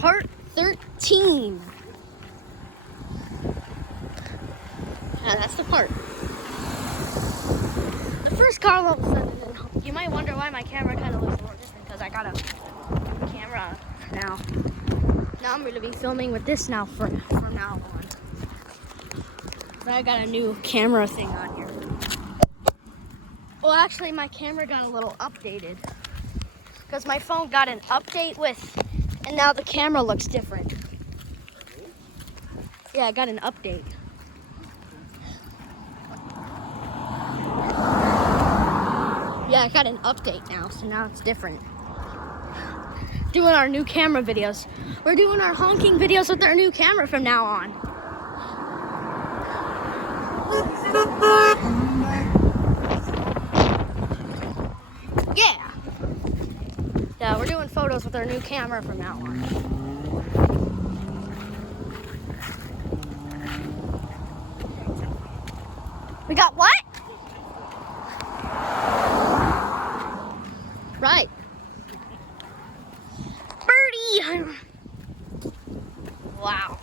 part 13. Yeah, that's the part. The first car all of a sudden, you might wonder why my camera kind of looks a little different, because I got a camera now. Now I'm going to be filming with this now from now on. So I got a new camera thing on here. Well, actually, my camera got a little updated, because my phone got an update and now the camera looks different. Yeah, I got an update. Yeah, I got an update now, so now it's different. Doing our new camera videos. We're doing our honking videos with our new camera from now on. Yeah. Yeah, we're doing photos with our new camera from now on. We got what? Right. Birdie! Wow.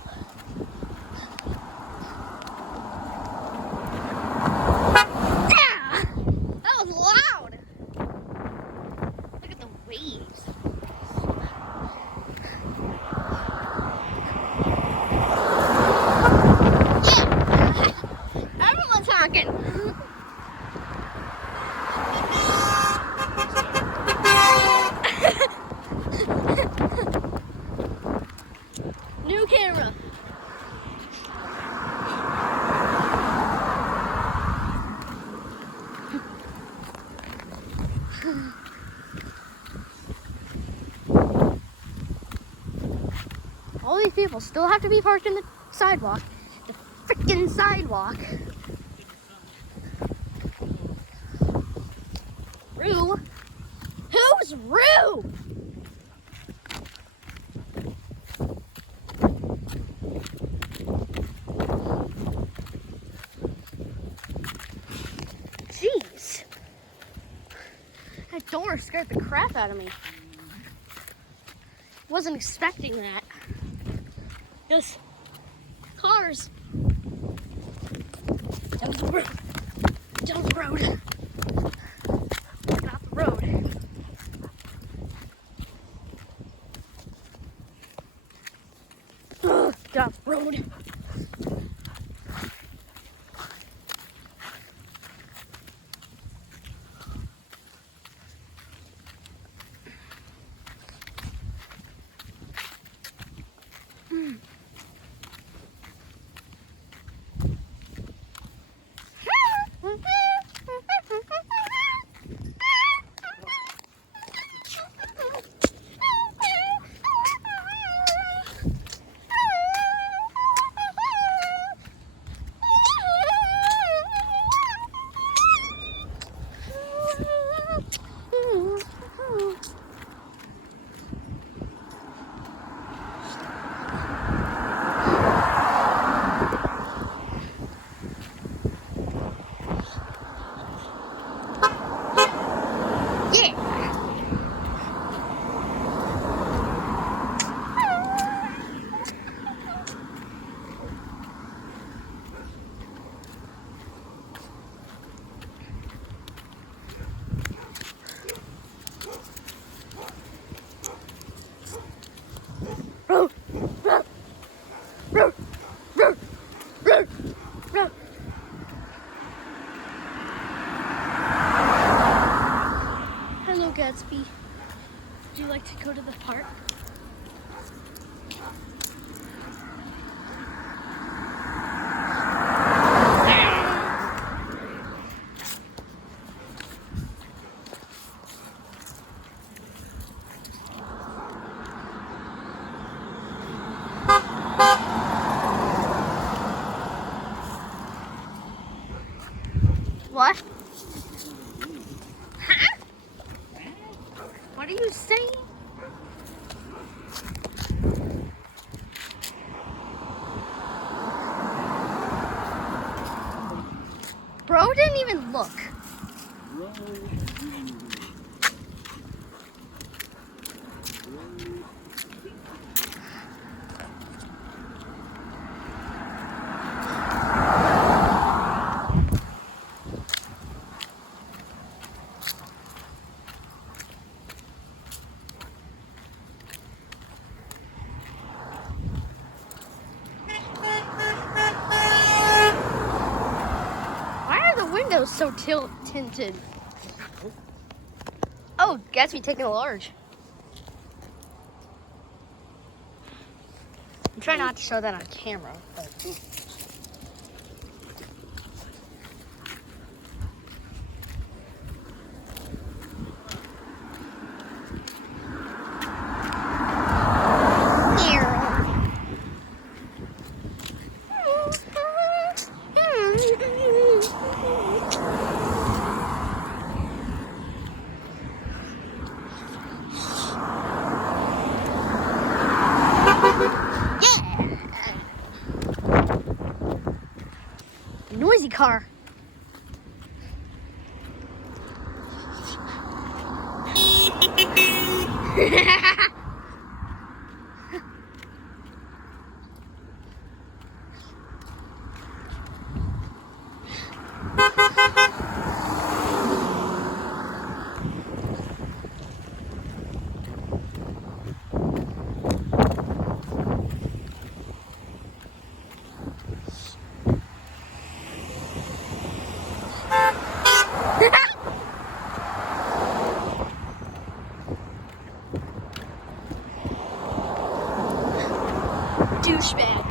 Yeah! That was loud! Look at the waves. Yeah! Everyone's honking! New camera. All these people still have to be parked in the sidewalk. The freaking sidewalk. Rue? Who's Rue? Jeez. That door scared the crap out of me. Wasn't expecting that. Just cars. Down the road. Down the road. Get off the road. Ugh, get off the road. Hello, Gatsby. Would you like to go to the park? What? Huh? What are you saying? Bro didn't even look. windows so tinted. Oh, Gatsby taking a large. I'm trying not to show that on camera. But... Noisy car. Douchebag.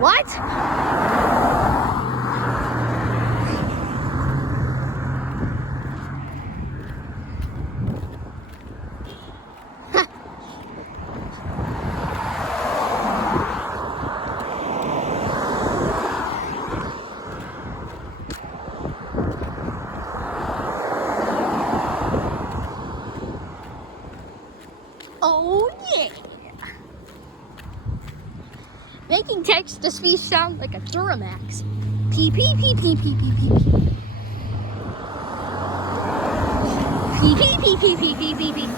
What? What? Oh yeah. Making text-to-speech sound like a Duramax. Pee pee pee pee pee pee pee pee. Pee pee pee pee pee pee pee pee.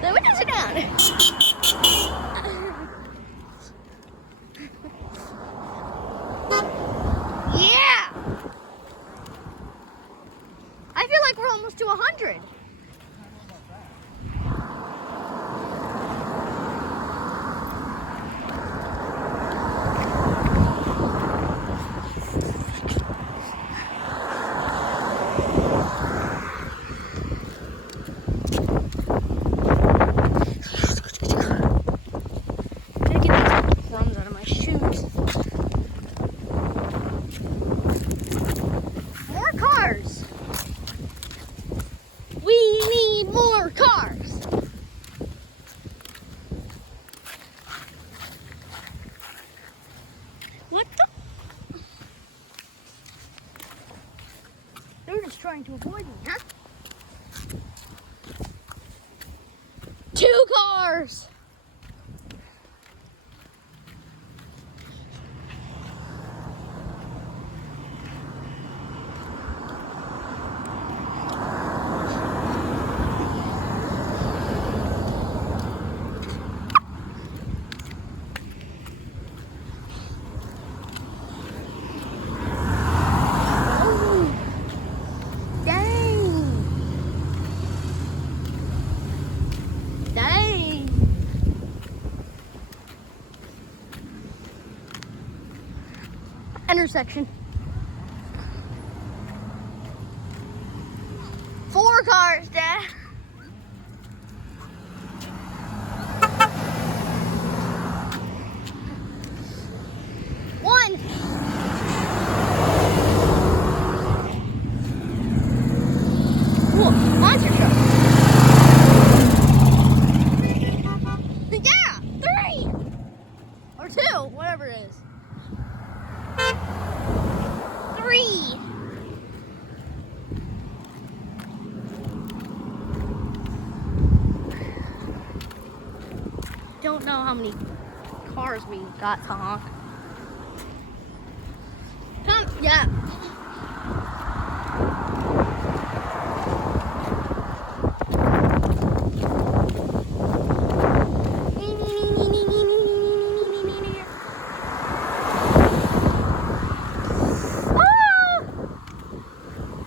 The windows are down. Yeah. I feel like we're almost to 100. What the? They're just trying to avoid me, huh? 2 cars! Intersection. 4 cars, Dad. know how many cars we got to honk. Yeah.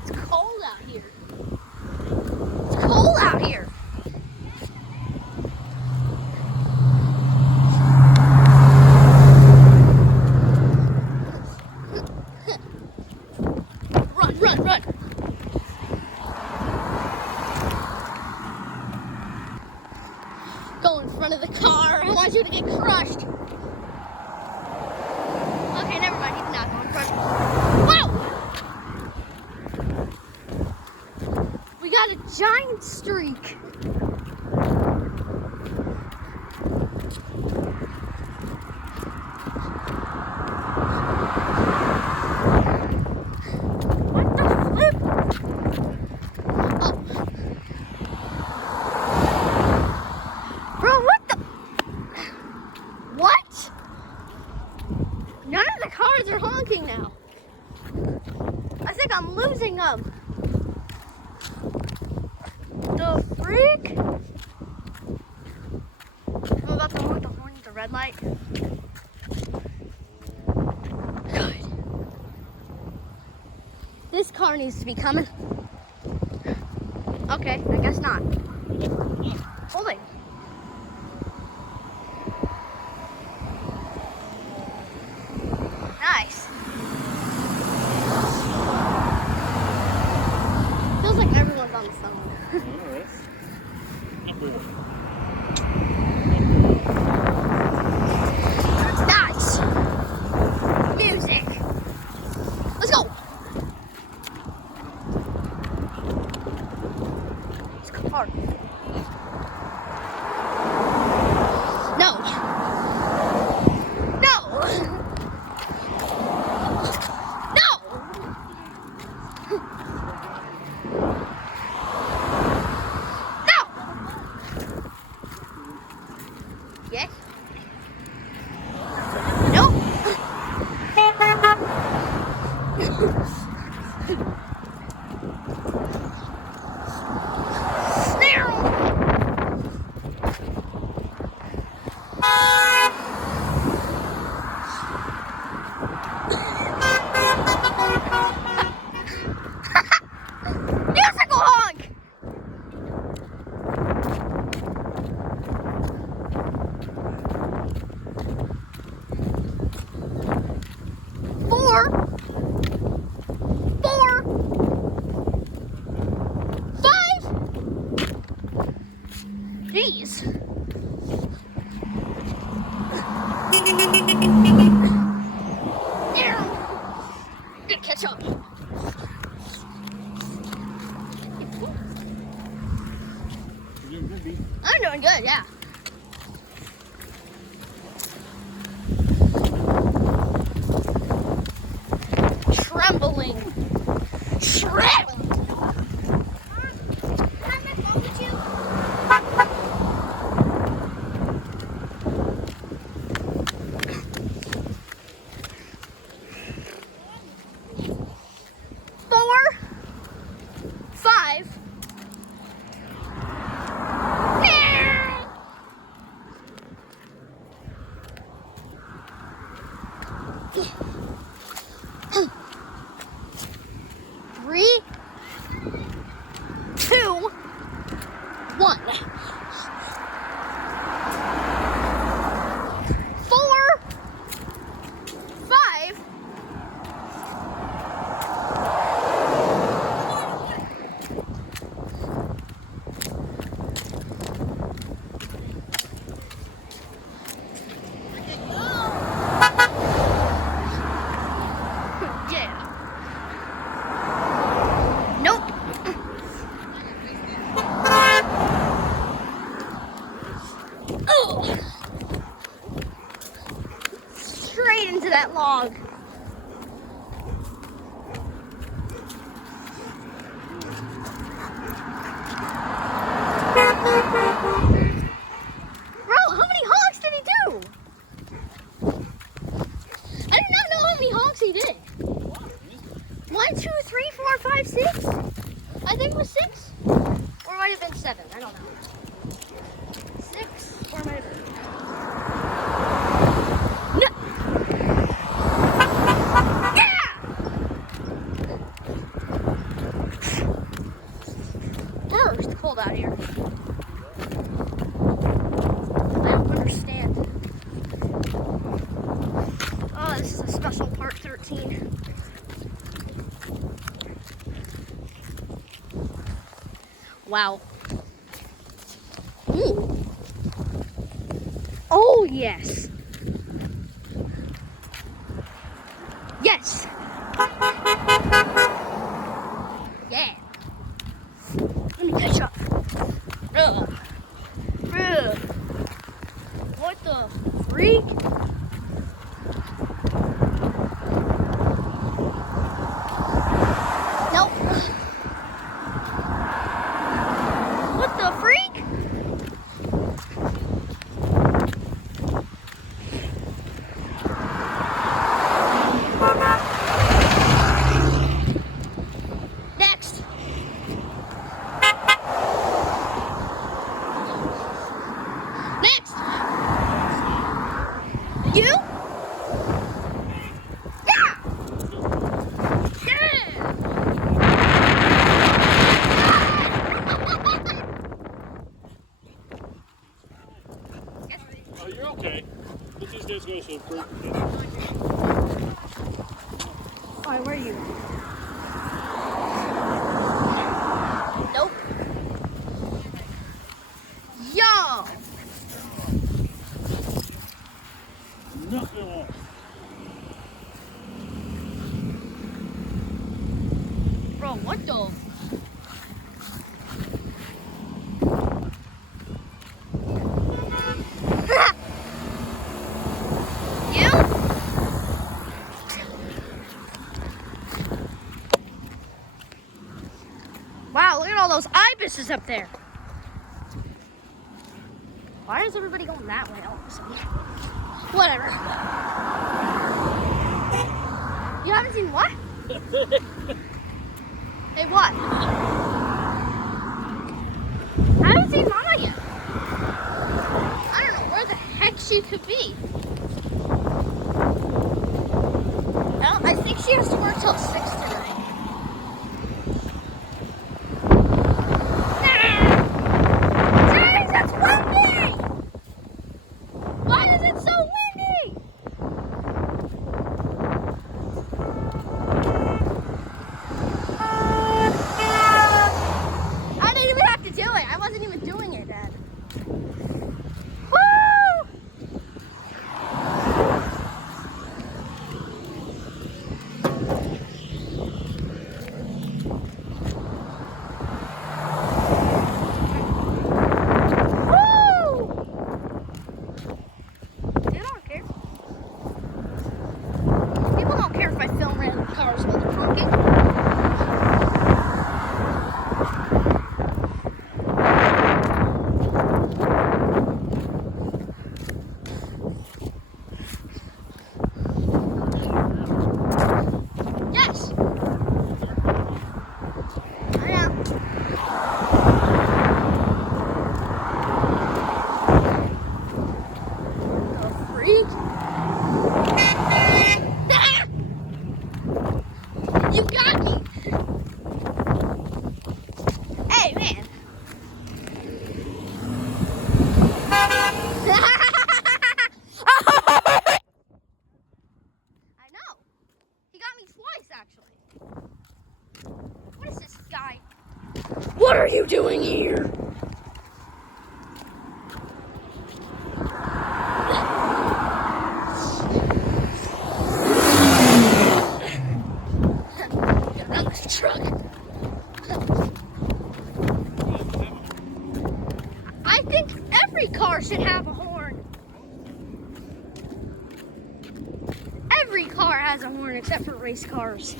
It's cold out here. It's cold out here. Run, run, run. Go in front of the car. I want you to get crushed. Okay, never mind. He's not going in front. Whoa! We got a giant streak. What the flip? Oh. Bro, what the? What? None of the cars are honking now. I think I'm losing them. The freak? I'm about to honk the horn at the red light. Good. This car needs to be coming. Okay, I guess not. Holding. Nice. Feels like everyone's on the phone. Nice. Music. Let's go. Let's go hard. No. No. No. No. Yes. Nope. Musical honk. Four. 5. Jeez. Good catch up. I'm doing good, yeah. Trembling. Trembling. Three, 2, 1. 4, 5. Yeah. Nope. Oh. Straight into that log. Bro, how many honks did he 2, 3, 4, 5, 6. I think it was 6. Or it might have been 7. I don't know. 6 or it might have been. No. Yeah! It's cold out here. I don't understand. Oh, this is a special part 13. Wow. Ooh. Oh, yes. Yes. Yeah. Let me catch up. Ugh. Ugh. What the freak? Nope. What the freak? Next. Next. You? Yeah. Yeah. Oh, you're okay. But these days go so quick. Alright, where are you? Nope. Yo! Nothing off. Bro, what the? You? Wow, look at all those ibises up there. Why is everybody going that way all of a sudden? Whatever. You haven't seen what? Hey, what? I haven't seen Mama yet. I don't know where the heck she could be. I think she has to work till 6 tonight. Guys, it's windy! Why is it so windy? I didn't even have to do it. I wasn't even doing it, Dad. Woo! They don't care. People don't care if I film random cars while they're honking. Yes. I am. The freak. You got me. Hey, man. I know. He got me twice, actually. What is this guy? What are you doing here? Get out of this truck. I think every car should have a horn. Every car has a horn except for race cars.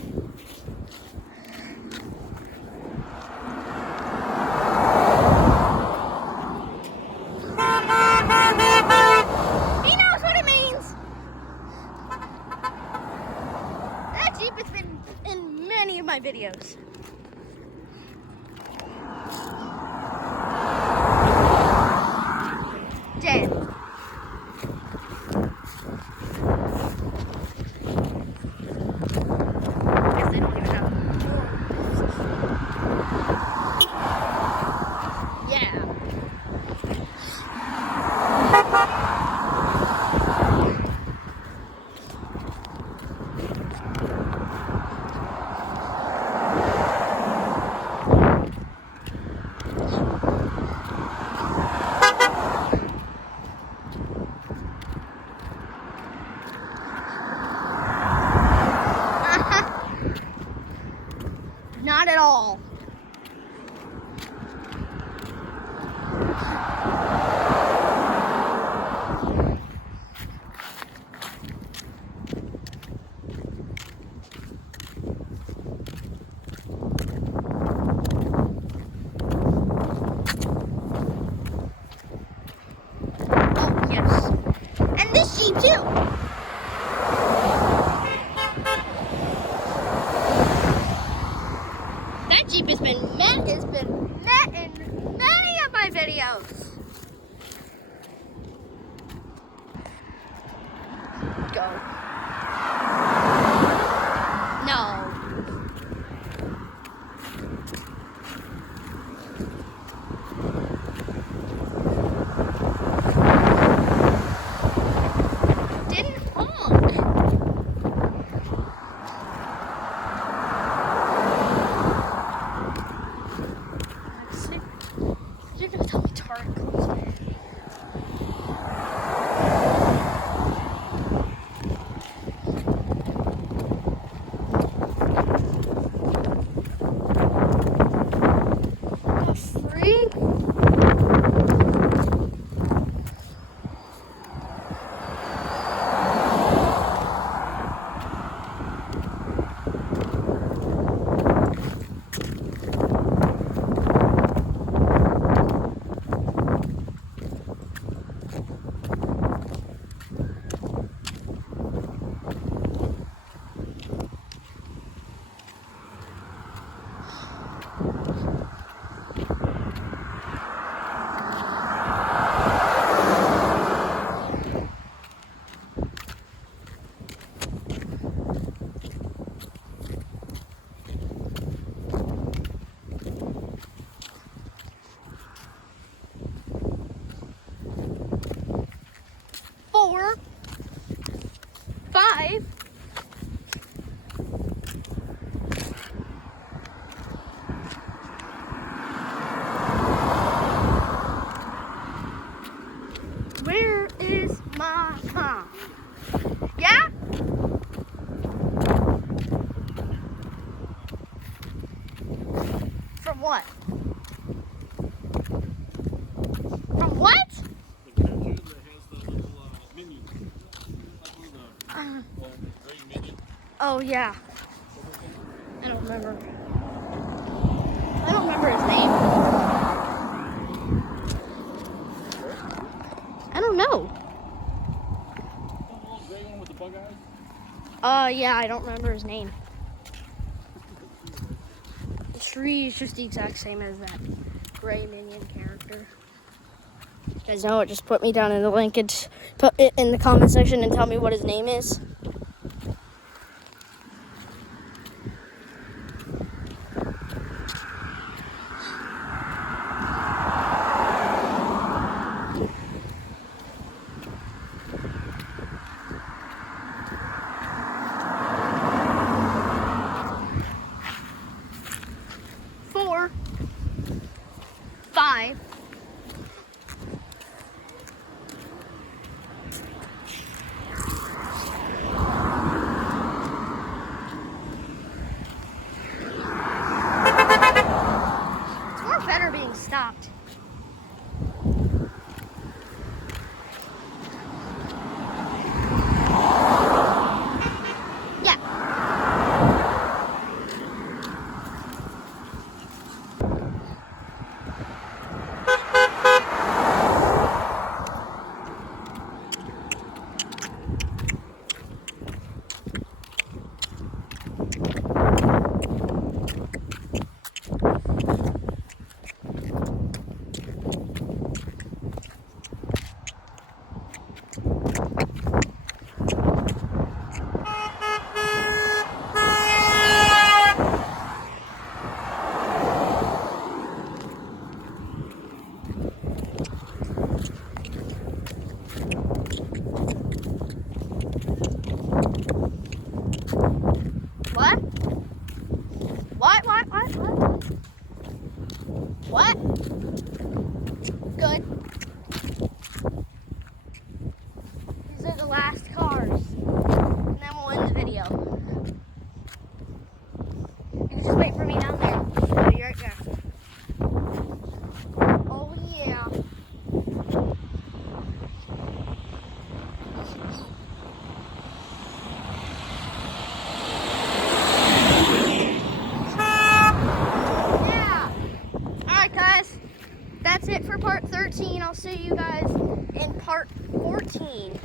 He knows what it means. That Jeep has been in many of my videos. Dan. Guess they don't even have. Yeah. Not at all. Oh, yes. And this Jeep too. That Jeep has been met in many of my videos. Go. No. Didn't honk. You're gonna tell me Tarek closed. Free? Four, 5. Where is my car? Yeah? From what? From what? The character that has the little minion. Gray minion. Oh yeah. I don't remember. I don't remember his name. I don't know. The little gray one with the bug eyes. Yeah, I don't remember his name. The tree is just the exact same as that gray minion character. You guys know it, just put me down in the link and put it in the comment section and tell me what his name is. Four, 5. It's more better being stopped. Yeah. What? Good. These are the last cars. And then we'll end the video. You can just wait for me down there. I'll be right there. Oh yeah. Alright guys, that's it for part 13. I'll see you guys in part 14.